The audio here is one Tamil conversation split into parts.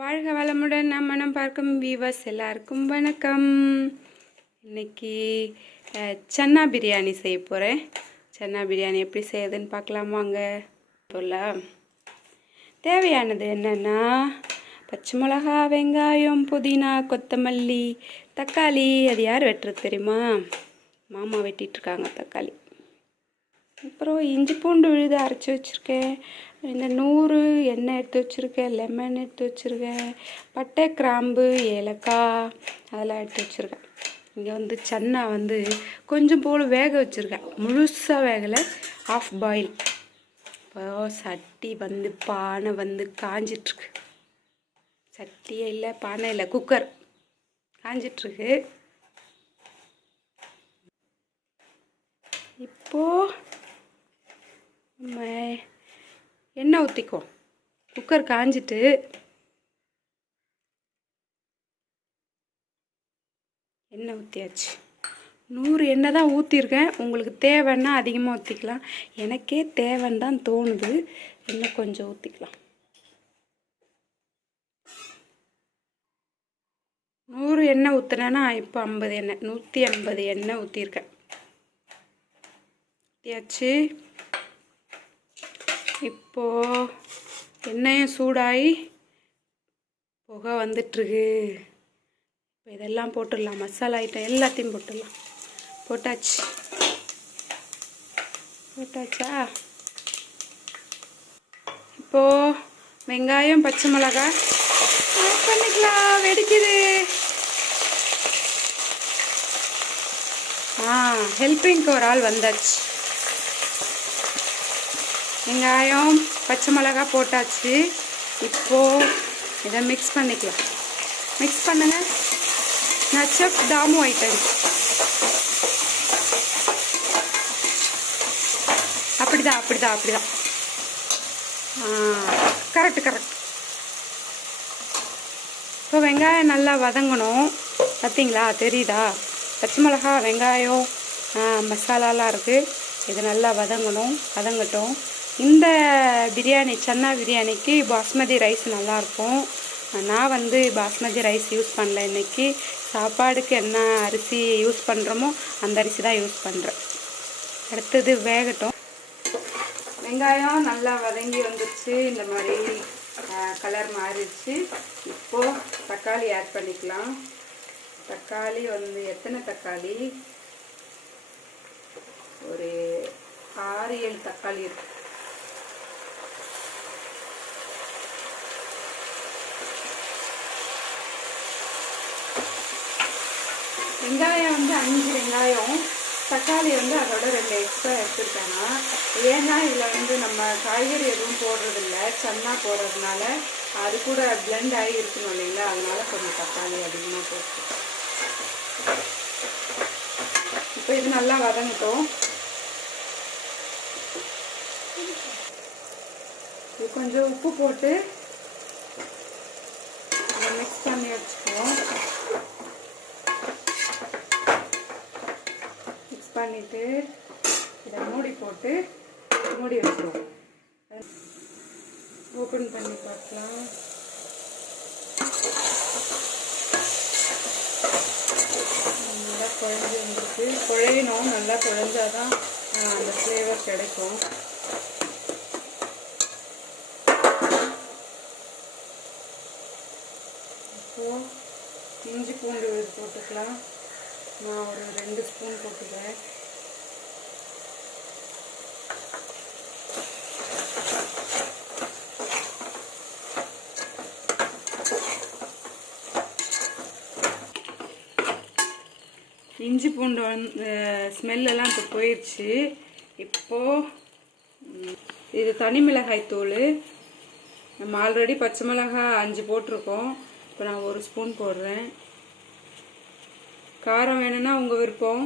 வாழ்க வளமுடன். நம்மனம் பார்க்கும் வீவர்ஸ் எல்லாருக்கும் வணக்கம். இன்னைக்கு சன்னா பிரியாணி செய்ய போகிறேன். சன்னா பிரியாணி எப்படி செய்யுதுன்னு பார்க்கலாம் வாங்க. போகலாம். தேவையானது என்னென்னா பச்சை மிளகா, வெங்காயம், புதினா, கொத்தமல்லி, தக்காளி. அது யார் வெட்டுறது தெரியுமா? மாமா வெட்டிகிட்ருக்காங்க தக்காளி. அப்புறம் இஞ்சி பூண்டு விழுது அரைச்சி வச்சுருக்கேன். இந்த 100 எண்ணெய் எடுத்து வச்சுருக்கேன். லெமன் எடுத்து வச்சுருக்கேன். பட்டை, கிராம்பு, ஏலக்காய் அதெல்லாம் எடுத்து வச்சுருக்கேன். இங்கே வந்து சன்னா வந்து கொஞ்சம் போல் வேக வச்சுருக்கேன். முழுசாக வேகலை, ஆஃப் பாயில். இப்போ சட்டி வந்து பானை வந்து காஞ்சிட்ருக்கு. சட்டியே இல்லை, பானை இல்லை, குக்கர் காஞ்சிட்ருக்கு. இப்போது நம்ம எண்ணெய் ஊற்றிக்குவோம். குக்கர் காஞ்சிட்டு எண்ணெய் ஊற்றியாச்சு. 100 எண்ணெய் தான் ஊற்றிருக்கேன். உங்களுக்கு தேவைன்னா அதிகமாக ஊற்றிக்கலாம். எனக்கே தேவைன்னு தான் தோணுது. இன்னும் கொஞ்சம் ஊற்றிக்கலாம். 100 எண்ணெய் ஊற்றுனேன்னா இப்போ 50 எண்ணெய், 150 எண்ணெய் ஊற்றிருக்கேன். ஊற்றியாச்சு. இப்போது எண்ணெயும் சூடாகி புகை வந்துட்டுருக்கு. இப்போ இதெல்லாம் போட்டுடலாம். மசாலா ஐட்டம் எல்லாத்தையும் போட்டுடலாம். போட்டாச்சா? இப்போது வெங்காயம், பச்சை மிளகா ஆட் பண்ணிக்கலாம். வெடிக்குது. ஹெல்பிங்க்கு ஒரு ஆள் வந்தாச்சு. வெங்காயம், பச்சை மிளகா போட்டாச்சு. இப்போது இதை மிக்ஸ் பண்ணிக்கலாம். மிக்ஸ் பண்ணுங்க. நான் செஃப் தாமு ஆயிட்டேன். அப்படிதான் கரெக்ட். இப்போ வெங்காயம் நல்லா வதங்கணும். பார்த்தீங்களா, தெரியுதா? பச்சை மிளகா, வெங்காயம், மசாலாலாம் இருக்குது. இது நல்லா வதங்கட்டும். இந்த பிரியாணி, சன்னா பிரியாணிக்கு பாஸ்மதி ரைஸ் நல்லாயிருக்கும். நான் வந்து பாஸ்மதி ரைஸ் யூஸ் பண்ணல. இன்றைக்கி சாப்பாடுக்கு என்ன அரிசி யூஸ் பண்ணுறோமோ அந்த அரிசி தான் யூஸ் பண்ணுறேன். அடுத்தது வேகட்டும். வெங்காயம் நல்லா வதங்கி வந்துடுச்சு. இந்த மாதிரி கலர் மாறிடுச்சு. இப்போது தக்காளி ஆட் பண்ணிக்கலாம். தக்காளி வந்து எத்தனை தக்காளி? ஒரு 6-7 தக்காளி இருக்கு. வெங்காயம் வந்து 5 வெங்காயம், தக்காளி வந்து அதோட 2 எக்ஸ்ட்ரா எடுத்துருக்காங்க. ஏன்னா இதில் வந்து நம்ம காய்கறி எதுவும் போடுறதில்ல, சன்னா போடுறதுனால அது கூட பிளெண்ட் ஆகி இருக்கணும் இல்லைங்களா, அதனால கொஞ்சம் தக்காளி அதிகமாக போட்டு. இப்போ இது நல்லா வதங்கட்டும். இது கொஞ்சம் உப்பு போட்டு மிக்ஸ் பண்ணி வச்சுக்குவோம். மிக்ஸ் பண்ணிவிட்டு இதை மூடி போட்டு மூடி வச்சுருவோம். ஓப்பன் பண்ணி பார்க்கலாம். நல்லா குழஞ்சி வந்துருக்கு. குழையணும். நல்லா குழஞ்சாதான் அந்த ஃப்ளேவர் கிடைக்கும். இப்போது இஞ்சி பூண்டு போட்டுக்கலாம். நான் ஒரு 2 ஸ்பூன் போட்டுக்கிறேன். இஞ்சி பூண்டு வந்து ஸ்மெல்லெல்லாம் இப்போ போயிடுச்சு. இப்போது இது தனி மிளகாய் தூள். நம்ம ஆல்ரெடி பச்சை மிளகாய் 5 போட்டிருக்கோம். இப்போ நான் 1 ஸ்பூன் போடுறேன். காரம் வேணும்னா உங்கள் விருப்பம்.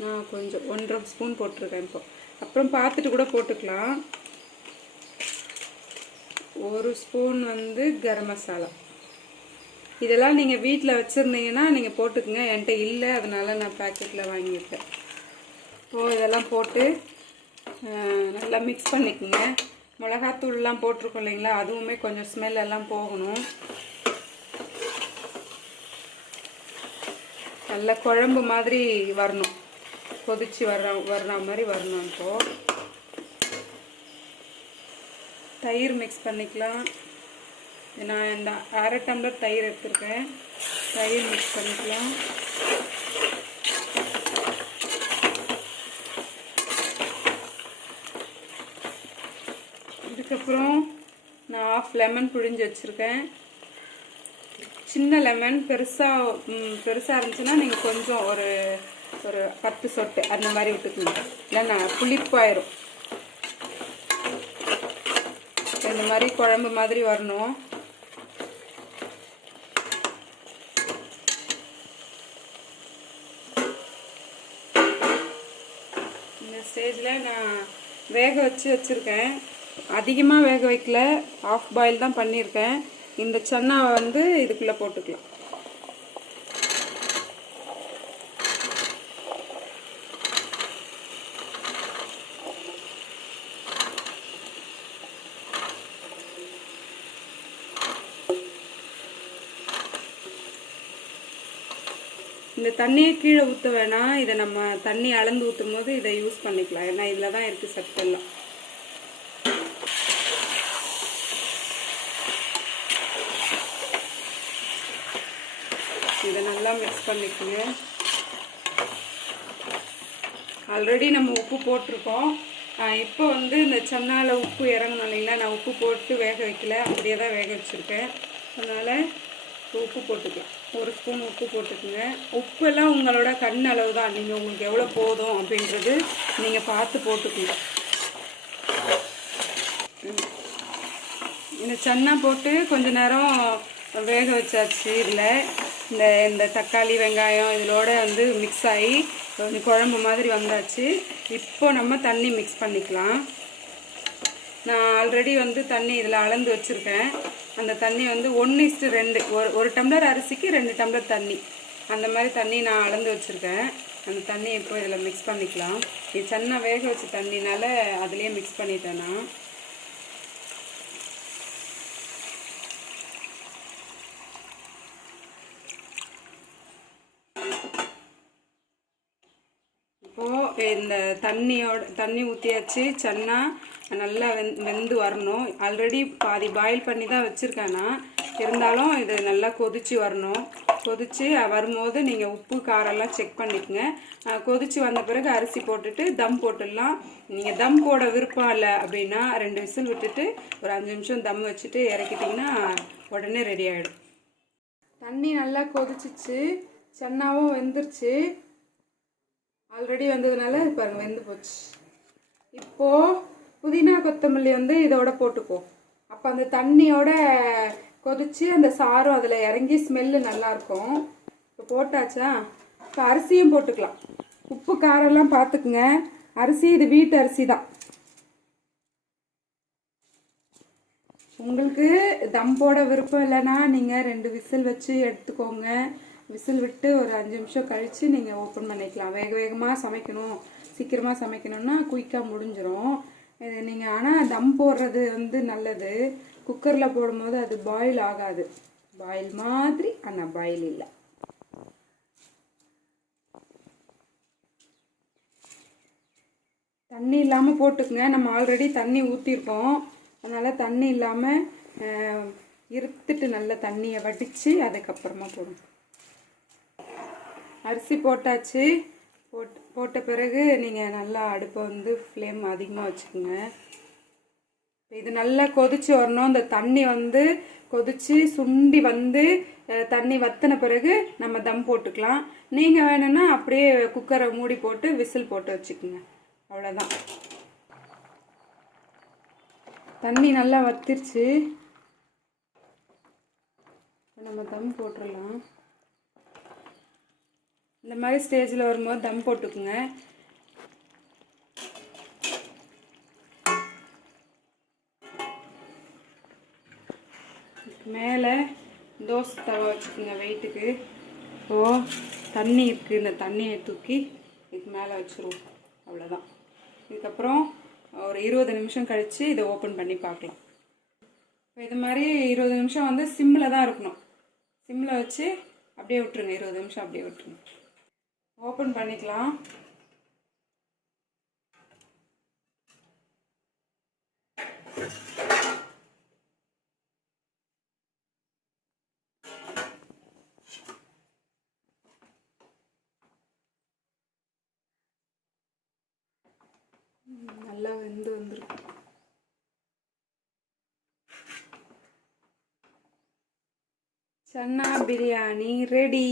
நான் கொஞ்சம் 1.5 ஸ்பூன் போட்டிருக்கேன். இப்போ அப்புறம் பார்த்துட்டு கூட போட்டுக்கலாம். 1 ஸ்பூன் வந்து கரம் மசாலா. இதெல்லாம் நீங்கள் வீட்டில் வச்சுருந்தீங்கன்னா நீங்கள் போட்டுக்குங்க. என்கிட்ட இல்லை, அதனால் நான் பேக்கெட்டில் வாங்கியிருக்கேன். இப்போது இதெல்லாம் போட்டு நல்லா மிக்ஸ் பண்ணிக்கோங்க. மிளகாத்தூள்லாம் போட்டிருக்கோம் இல்லைங்களா, அதுவுமே கொஞ்சம் ஸ்மெல் எல்லாம் போகணும். நல்ல குழம்பு மாதிரி வரணும், கொதிச்சு வர்ற மாதிரி வரணும். இப்போது தயிர் மிக்ஸ் பண்ணிக்கலாம். நான் இந்த 1/2 டம்ளர் தயிர் எடுத்துருக்கேன். தயிர் மிக்ஸ் பண்ணிக்கலாம். இதுக்கப்புறம் நான் 1/2 லெமன் புழிஞ்சு வச்சுருக்கேன். சின்ன லெமன், பெருசாக இருந்துச்சுன்னா நீங்கள் கொஞ்சம் ஒரு 10 சொட்டு அந்த மாதிரி விட்டுக்கணும், இல்லைன்னா புளிப்பாயிரும். இந்த மாதிரி குழம்பு மாதிரி வரணும். இந்த ஸ்டேஜில் நான் வேக வச்சுருக்கேன். அதிகமாக வேக வைக்கல, 1/2 பாயில் தான் பண்ணியிருக்கேன். இந்த சன்னாவை வந்து இதுக்குள்ளே போட்டுக்கலாம். இந்த தண்ணியை கீழே ஊற்ற வேணாம், இதை நம்ம தண்ணி அளந்து ஊற்றும் போது இதை யூஸ் பண்ணிக்கலாம். ஏன்னா இதில் தான் இருக்குது சத்தெல்லாம். இதை நல்லா மிக்ஸ் பண்ணிக்கோங்க. ஆல்ரெடி நம்ம உப்பு போட்டிருக்கோம். இப்போ வந்து இந்த சன்னாவில் உப்பு இறங்கணும் இல்லைங்களா, நான் உப்பு போட்டு வேக வைக்கல, அப்படியே தான் வேக வச்சுருக்கேன். அதனால் உப்பு போட்டுக்கலாம். 1 ஸ்பூன் உப்பு போட்டுக்குங்க. உப்பெல்லாம் உங்களோட கண் அளவு தான், நீங்கள் உங்களுக்கு எவ்வளோ போதும் அப்படின்றது நீங்கள் பார்த்து போட்டுக்கணும். இந்த சன்னா போட்டு கொஞ்ச நேரம் வேக வச்சாச்சு. இதில் இந்த தக்காளி வெங்காயம் இதோட வந்து மிக்ஸ் ஆகி கொஞ்சம் குழம்பு மாதிரி வந்தாச்சு. இப்போ நம்ம தண்ணி மிக்ஸ் பண்ணிக்கலாம். நான் ஆல்ரெடி வந்து தண்ணி இதில் அளந்து வச்சுருக்கேன். அந்த தண்ணி வந்து 1:2, ஒரு டம்ளர் அரிசிக்கு 2 டம்ளர் தண்ணி, அந்த மாதிரி தண்ணி நான் அளந்து வச்சுருக்கேன். அந்த தண்ணியை இப்போ இதில் மிக்ஸ் பண்ணிக்கலாம். இது சன்னா வேக வச்ச தண்ணினால அதுலேயே மிக்ஸ் பண்ணிட்டேன்னா. இப்போது இந்த தண்ணி ஊற்றியாச்சு. சன்னா நல்லா வெந்து வரணும். ஆல்ரெடி பாதி பாயில் பண்ணி தான் வச்சுருக்கேன்னா, இருந்தாலும் இது நல்லா கொதித்து வரணும். கொதித்து வரும்போது நீங்கள் உப்பு காரெல்லாம் செக் பண்ணிக்கோங்க. கொதித்து வந்த பிறகு அரிசி போட்டுட்டு தம் போட்டுடலாம். நீங்கள் தம் போட விருப்பம் இல்லை அப்படின்னா 2 விசில் விட்டுட்டு ஒரு 5 நிமிஷம் தம் வச்சுட்டு இறக்கிட்டிங்கன்னா உடனே ரெடி ஆகிடும். தண்ணி நல்லா கொதிச்சிச்சு, சன்னாவும் வெந்துருச்சு. ஆல்ரெடி வந்ததுனால பாருங்கள் வெந்து போச்சு. இப்போது புதினா கொத்தமல்லி வந்து இதோட போட்டுப்போம். அப்போ அந்த தண்ணியோட கொதித்து அந்த சாரும் அதில் இறங்கி ஸ்மெல்லு நல்லாயிருக்கும். இப்போ போட்டாச்சா, இப்போ அரிசியும் போட்டுக்கலாம். உப்பு காரெல்லாம் பார்த்துக்குங்க. அரிசி இது வீட்டு அரிசி தான். உங்களுக்கு தம் போட விருப்பம் இல்லைன்னா நீங்கள் 2 விசில் வச்சு எடுத்துக்கோங்க. விசில் விட்டு ஒரு 5 நிமிஷம் கழித்து நீங்கள் ஓப்பன் பண்ணிக்கலாம். வேகமாக சமைக்கணும், சீக்கிரமாக சமைக்கணும்னா குயிக்காக முடிஞ்சிடும் இது. நீங்கள் ஆனால் தம் போடுறது வந்து நல்லது. குக்கரில் போடும்போது அது பாயில் ஆகாது. பாயில் மாதிரி ஆனால் பாயில் இல்லை. தண்ணி இல்லாமல் போட்டுக்குங்க. நம்ம ஆல்ரெடி தண்ணி ஊற்றிருக்கோம், அதனால் தண்ணி இல்லாமல் இருத்துட்டு நல்ல தண்ணியை வடித்து அதுக்கப்புறமா போடும். அரிசி போட்டாச்சு. போட்ட பிறகு நீங்கள் நல்லா அடுப்பை வந்து ஃப்ளேம் அதிகமாக வச்சுக்கோங்க. இது நல்லா கொதித்து வரணும். இந்த தண்ணி வந்து கொதித்து சுண்டி வந்து தண்ணி வற்றின பிறகு நம்ம தம் போட்டுக்கலாம். நீங்கள் வேணும்னா அப்படியே குக்கரை மூடி போட்டு விசில் போட்டு வச்சுக்கோங்க. அவ்வளோதான். தண்ணி நல்லா வத்திருச்சு. நம்ம தம் போட்டுடலாம். இந்த மாதிரி ஸ்டேஜில் வரும்போது தம் போட்டுக்குங்க. மேலே தோசை தவா வச்சுக்கோங்க வெயிட்டுக்கு. இப்போது தண்ணி இருக்குது, இந்த தண்ணியை தூக்கி இதுக்கு மேலே வச்சுருவோம். அவ்வளோதான். இதுக்கப்புறம் ஒரு 20 நிமிஷம் கழித்து இதை ஓப்பன் பண்ணி பார்க்கலாம். இப்போ இது மாதிரி 20 நிமிஷம் வந்து சிம்மில் தான் இருக்கணும். சிம்மில் வச்சு அப்படியே விட்டுருங்க. 20 நிமிஷம் அப்படியே விட்டுருங்க. ஓப்பன் பண்ணிக்கலாம். நல்லா வெந்து வந்துருக்கு. சன்னா பிரியாணி ரெடி.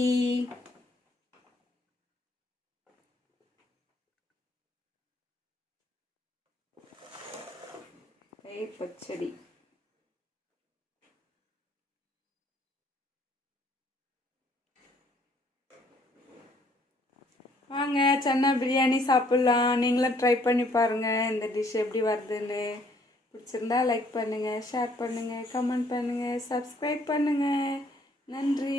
தயிர் பச்சடி. வாங்க சன்னா பிரியாணி சாப்பிட்லாம். நீங்களும் ட்ரை பண்ணி பாருங்கள் இந்த டிஷ் எப்படி வருதுன்னு. பிடிச்சிருந்தா லைக் பண்ணுங்கள், ஷேர் பண்ணுங்கள், கமெண்ட் பண்ணுங்கள், சப்ஸ்கிரைப் பண்ணுங்கள். நன்றி.